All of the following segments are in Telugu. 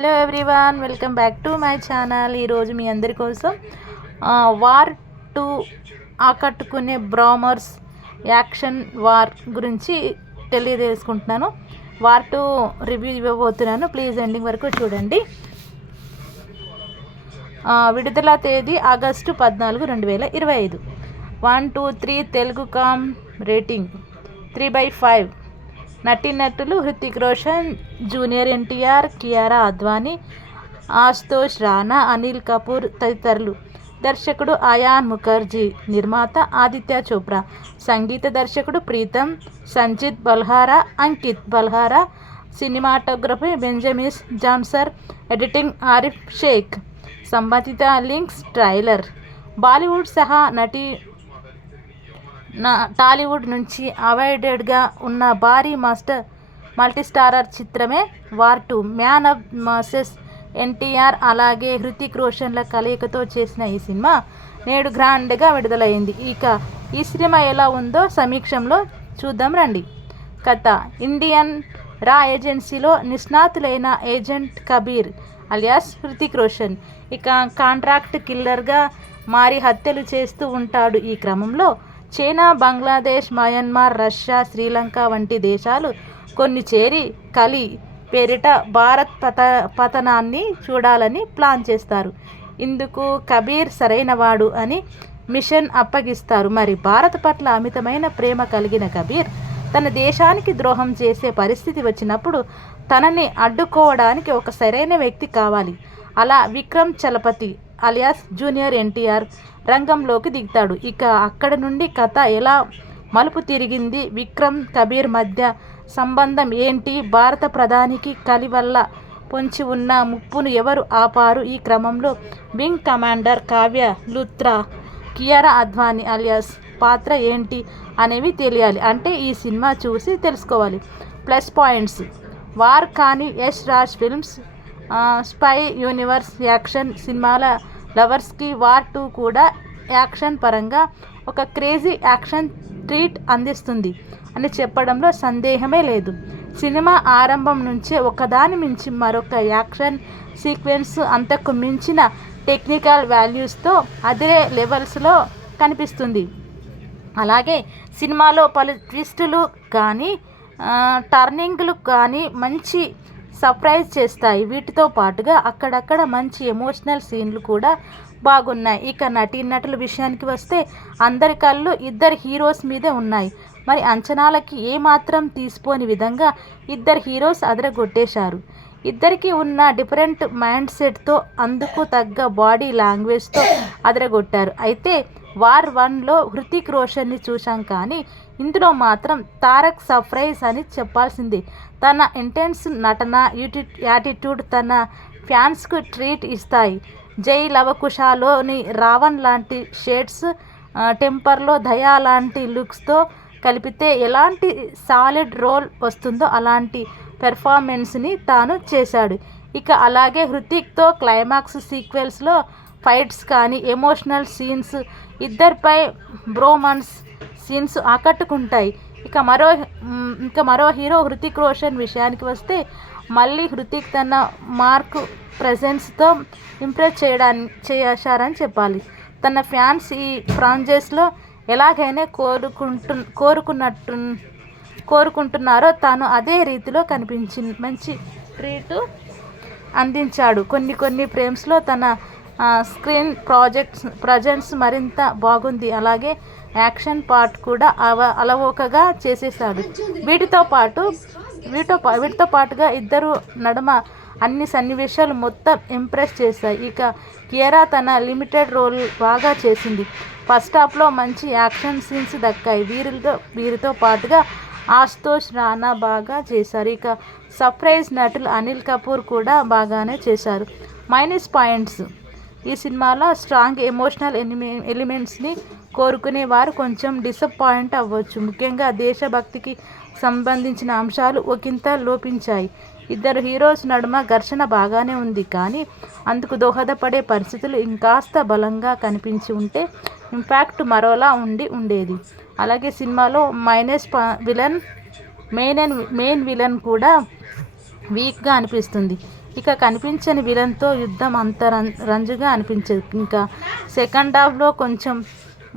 Hello everyone, welcome back to my channel. ఈరోజు మీ అందరి కోసం వార్ 2 ఆకట్టుకునే బ్రామర్స్ యాక్షన్ వార్ గురించి తెలియజేసుకుంటున్నాను. వార్ 2 రివ్యూ ఇవ్వబోతున్నాను. ప్లీజ్ ఎండింగ్ వరకు చూడండి. విడుదల తేదీ ఆగస్టు 14, 2025. 1, 2, 3 Telugu com rating 3/5. నటీనటులు హృతిక్ రోషన్, జూనియర్ ఎన్టీఆర్, కియారా అద్వానీ, ఆశుతోష్ రాణా, అనిల్ కపూర్ తదితరులు. దర్శకుడు అయాన్ ముఖర్జీ, నిర్మాత ఆదిత్య చోప్రా, సంగీత దర్శకుడు Pritam, Sanjit Balhara, Ankit Balhara, cinematography Benjamin Jasper, editing Arif Sheikh. సంబంధిత లింక్స్ ట్రైలర్. బాలీవుడ్ సహా టాలీవుడ్ నుంచి అవాయిడెడ్గా ఉన్న భారీ మల్టీస్టారర్ చిత్రమే war 2. Man of masses NTR అలాగే హృతిక్ రోషన్ల కలయికతో చేసిన ఈ సినిమా నేడు గ్రాండ్గా విడుదలైంది. ఇక ఈ సినిమా ఎలా ఉందో సమీక్షంలో చూద్దాం రండి. కథ: ఇండియన్ రా ఏజెన్సీలో నిష్ణాతులైన ఏజెంట్ కబీర్ అలియాస్ హృతిక్ రోషన్ ఇక కాంట్రాక్ట్ కిల్లర్గా మారి హత్యలు చేస్తూ ఉంటాడు. ఈ క్రమంలో China, Bangladesh, Myanmar, Russia, Sri Lanka వంటి దేశాలు కొన్ని చేరి కలి పేరిట భారత్ పతనాన్ని చూడాలని ప్లాన్ చేస్తారు. ఇందుకు కబీర్ సరైనవాడు అని మిషన్ అప్పగిస్తారు. మరి భారత్ పట్ల అమితమైన ప్రేమ కలిగిన కబీర్ తన దేశానికి ద్రోహం చేసే పరిస్థితి వచ్చినప్పుడు తనని అడ్డుకోవడానికి ఒక సరైన వ్యక్తి కావాలి. అలా విక్రమ్ చలపతి అలియాస్ జూనియర్ ఎన్టీఆర్ రంగంలోకి దిగుతాడు. ఇక అక్కడ నుండి కథ ఎలా మలుపు తిరిగింది, విక్రమ్ కబీర్ మధ్య సంబంధం ఏంటి, భారత ప్రధానికి కలి వల్ల పొంచి ఉన్న ముప్పును ఎవరు ఆపారు, ఈ క్రమంలో wing commander Kavya Luthra, Kiara Advani alias పాత్ర ఏంటి అనేవి తెలియాలి అంటే ఈ సినిమా చూసి తెలుసుకోవాలి. ప్లస్ పాయింట్స్: వార్ కాని Yash Raj films, spy universe, action సినిమాల లవర్స్కి వార్ 2 కూడా యాక్షన్ పరంగా ఒక క్రేజీ యాక్షన్ ట్రీట్ అందిస్తుంది అని చెప్పడంలో సందేహమే లేదు. సినిమా ఆరంభం నుంచే ఒకదాని మించి మరొక యాక్షన్ సీక్వెన్స్ అంతకు మించిన టెక్నికల్ వాల్యూస్తో అదే లెవెల్స్లో కనిపిస్తుంది. అలాగే సినిమాలో పలు ట్విస్టులు కానీ టర్నింగ్లు కానీ మంచి సర్ప్రైజ్ చేస్తాయి. వీటితో పాటుగా అక్కడక్కడ మంచి ఎమోషనల్ సీన్లు కూడా బాగున్నాయి. ఇక నటీనటుల విషయానికి వస్తే అందరి కళ్ళు ఇద్దరు హీరోస్ మీదే ఉన్నాయి. మరి అంచనాలకి ఏమాత్రం తీసిపోని విధంగా ఇద్దరు హీరోస్ అదరగొట్టేశారు. ఇద్దరికి ఉన్న డిఫరెంట్ మైండ్ సెట్తో అందుకు తగ్గ బాడీ లాంగ్వేజ్తో అదరగొట్టారు. అయితే వార్ 1లో హృతిక్ రోషన్ని చూశాం కానీ ఇందులో మాత్రం తారక్ సర్ప్రైజ్ అని చెప్పాల్సిందే. తన ఇంటెన్స్ నటన, యాటిట్యూడ్ తన ఫ్యాన్స్కు ట్రీట్ ఇస్తాయి. జై లవకుశలోని రావణ్ లాంటి షేడ్స్, టెంపర్లో దయా లాంటి లుక్స్తో కలిపితే ఎలాంటి సాలిడ్ రోల్ వస్తుందో అలాంటి పెర్ఫార్మెన్స్ని తాను చేశాడు. ఇక అలాగే హృతిక్తో క్లైమాక్స్ సీక్వెన్స్లో ఫైట్స్ కానీ ఎమోషనల్ సీన్స్, ఇద్దరిపై బ్రోమాన్స్ సీన్స్ ఆకట్టుకుంటాయి. ఇక మరో హీరో హృతిక్ రోషన్ విషయానికి వస్తే మళ్ళీ హృతిక్ తన మార్క్ ప్రెజెన్స్తో ఇంప్రెస్ చేశారని చెప్పాలి. తన ఫ్యాన్స్ ఈ ఫ్రాంచైజీలో ఎలాగైనా కోరుకుంటున్నారో తాను అదే రీతిలో కనిపించి మంచి ట్రీట్ అందించాడు. కొన్ని ఫ్రేమ్స్లో తన స్క్రీన్ ప్రజెన్స్ మరింత బాగుంది. అలాగే యాక్షన్ పార్ట్ కూడా అలవోకగా చేసేశాడు. వీటితో పాటుగా ఇద్దరు నడుమ అన్ని సన్నివేశాలు మొత్తం ఇంప్రెస్ చేశాయి. ఇక కియారా తన లిమిటెడ్ రోల్ బాగా చేసింది. ఫస్ట్ హాఫ్లో మంచి యాక్షన్ సీన్స్ దక్కాయి. వీరితో పాటుగా ఆశుతోష్ రాణా బాగా చేశారు. ఇక సర్ప్రైజ్ నటులు అనిల్ కపూర్ కూడా బాగానే చేశారు. మైనస్ పాయింట్స్: ఈ సినిమాలో స్ట్రాంగ్ ఎమోషనల్ ఎలిమెంట్స్ని కోరుకునే వారు కొంచెం డిసప్పాయింట్ అవ్వచ్చు. ముఖ్యంగా దేశభక్తికి సంబంధించిన అంశాలు ఒకంత లోపించాయి. ఇద్దరు హీరోస్ నడుమ ఘర్షణ బాగానే ఉంది కానీ అందుకు దోహదపడే పరిస్థితులు ఇంకాస్త బలంగా కనిపించి ఉంటే ఇంపాక్ట్ మరోలా ఉండేది. అలాగే సినిమాలో మెయిన్ విలన్ కూడా వీక్గా అనిపిస్తుంది. ఇక కనిపించని విలన్తో యుద్ధం అంత రంజుగా అనిపించదు. ఇంకా సెకండ్ హాఫ్లో కొంచెం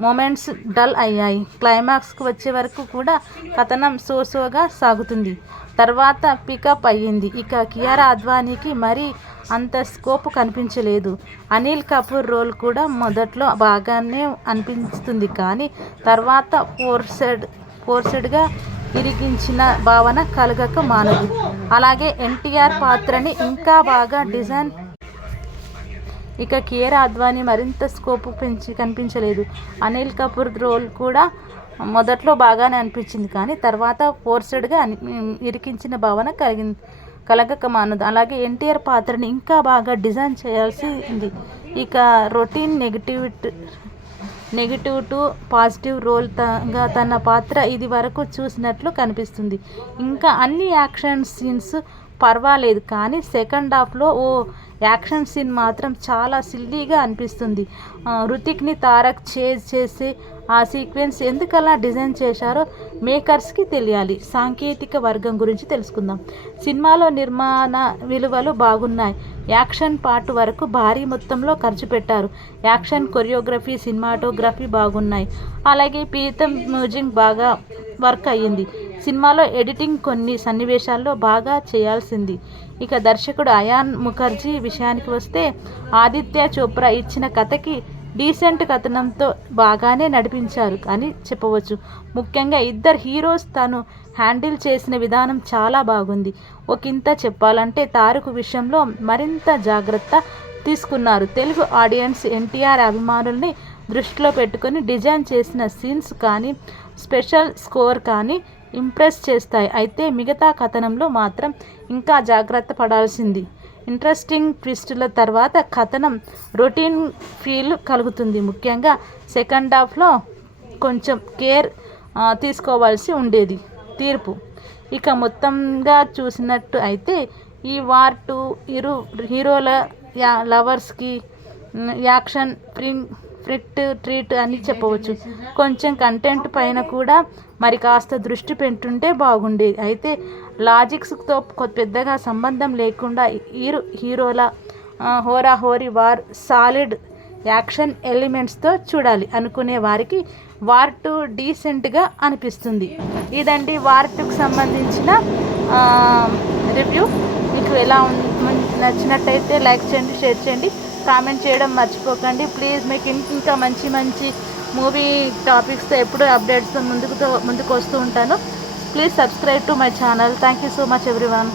మూమెంట్స్ డల్ అయ్యాయి. క్లైమాక్స్కి వచ్చే వరకు కూడా కథనం సోగా సాగుతుంది. తర్వాత పికప్ అయ్యింది. ఇక కియారా అద్వానీకి మరీ అంత స్కోప్ కనిపించలేదు. అనిల్ కపూర్ రోల్ కూడా మొదట్లో బాగానే అనిపిస్తుంది, కానీ తర్వాత ఫోర్సెడ్గా ఇరిగించిన భావన కలగక మానదు. అలాగే ఎన్టీఆర్ పాత్రని ఇంకా బాగా డిజైన్. ఇక కియారా అద్వానీ మరింత స్కోప్ కనిపించలేదు. అనిల్ కపూర్ రోల్ కూడా మొదట్లో బాగానే అనిపించింది, కానీ తర్వాత ఫోర్స్డ్గా ఇరికించిన భావన కలగక మానదు. అలాగే ఎన్టీఆర్ పాత్రని ఇంకా బాగా డిజైన్ చేయాల్సి ఉంది. ఇక రొటీన్ నెగిటివ్ టు పాజిటివ్ రోల్గా తన పాత్ర ఇది వరకు చూసినట్లు కనిపిస్తుంది. ఇంకా అన్ని యాక్షన్ సీన్స్ పర్వాలేదు, కానీ సెకండ్ హాఫ్లో ఓ యాక్షన్ సీన్ మాత్రం చాలా సిల్లీగా అనిపిస్తుంది. హృతిక్ని తారక్ చేసే ఆ సీక్వెన్స్ ఎందుకలా డిజైన్ చేశారో మేకర్స్కి తెలియాలి. సాంకేతిక వర్గం గురించి తెలుసుకుందాం. సినిమాలో నిర్మాణ విలువలు బాగున్నాయి. యాక్షన్ పార్ట్ వరకు భారీ మొత్తంలో ఖర్చు పెట్టారు. యాక్షన్, కొరియోగ్రఫీ, సినిమాటోగ్రఫీ బాగున్నాయి. అలాగే పీతం మ్యూజిక్ బాగా వర్క్ అయ్యింది. సినిమాలో ఎడిటింగ్ కొన్ని సన్నివేశాల్లో బాగా చేయాల్సింది. ఇక దర్శకుడు అయాన్ ముఖర్జీ విషయానికి వస్తే ఆదిత్య చోప్రా ఇచ్చిన కథకి డీసెంట్ కథనంతో బాగానే నడిపించారు అని చెప్పవచ్చు. ముఖ్యంగా ఇద్దరు హీరోస్ తను హ్యాండిల్ చేసిన విధానం చాలా బాగుంది. ఒకంత చెప్పాలంటే తారక్ విషయంలో మరింత జాగ్రత్త తీసుకున్నారు. తెలుగు ఆడియన్స్ ఎన్టీఆర్ అభిమానుల్ని దృష్టిలో పెట్టుకొని డిజైన్ చేసిన సీన్స్ కానీ స్పెషల్ స్కోర్ కానీ ఇంప్రెస్ చేస్తాయి. అయితే మిగతా కథనంలో మాత్రం ఇంకా జాగ్రత్త పడాల్సింది. ఇంట్రెస్టింగ్ ట్విస్టుల తర్వాత కథనం రొటీన్ ఫీల్ కలుగుతుంది. ముఖ్యంగా సెకండ్ హాఫ్లో కొంచెం కేర్ తీసుకోవాల్సి ఉండేది. తీర్పు ఇక మొత్తంగా చూసినట్టు అయితే ఈ వార్ 2 ఇరు హీరోల లవర్స్కి యాక్షన్ ట్రీట్ అని చెప్పవచ్చు. కొంచెం కంటెంట్ పైన కూడా మరి కాస్త దృష్టి పెట్టుంటే బాగుండేది. అయితే లాజిక్స్తో పెద్దగా సంబంధం లేకుండా హీరోల హోరాహోరీ వార్ సాలిడ్ యాక్షన్ ఎలిమెంట్స్తో చూడాలి అనుకునే వారికి వార్ 2 డీసెంట్గా అనిపిస్తుంది. ఇదండి వార్ 2కి సంబంధించిన రివ్యూ. మీకు ఎలా నచ్చినట్టయితే లైక్ చేయండి, షేర్ చేయండి, కామెంట్ చేయడం మర్చిపోకండి. ప్లీజ్ మీకు ఇంకా మంచి మంచి మూవీ టాపిక్స్తో ఎప్పుడు అప్డేట్స్తో ముందుకు వస్తూ ఉంటాను. Please subscribe to my channel. Thank you so much everyone.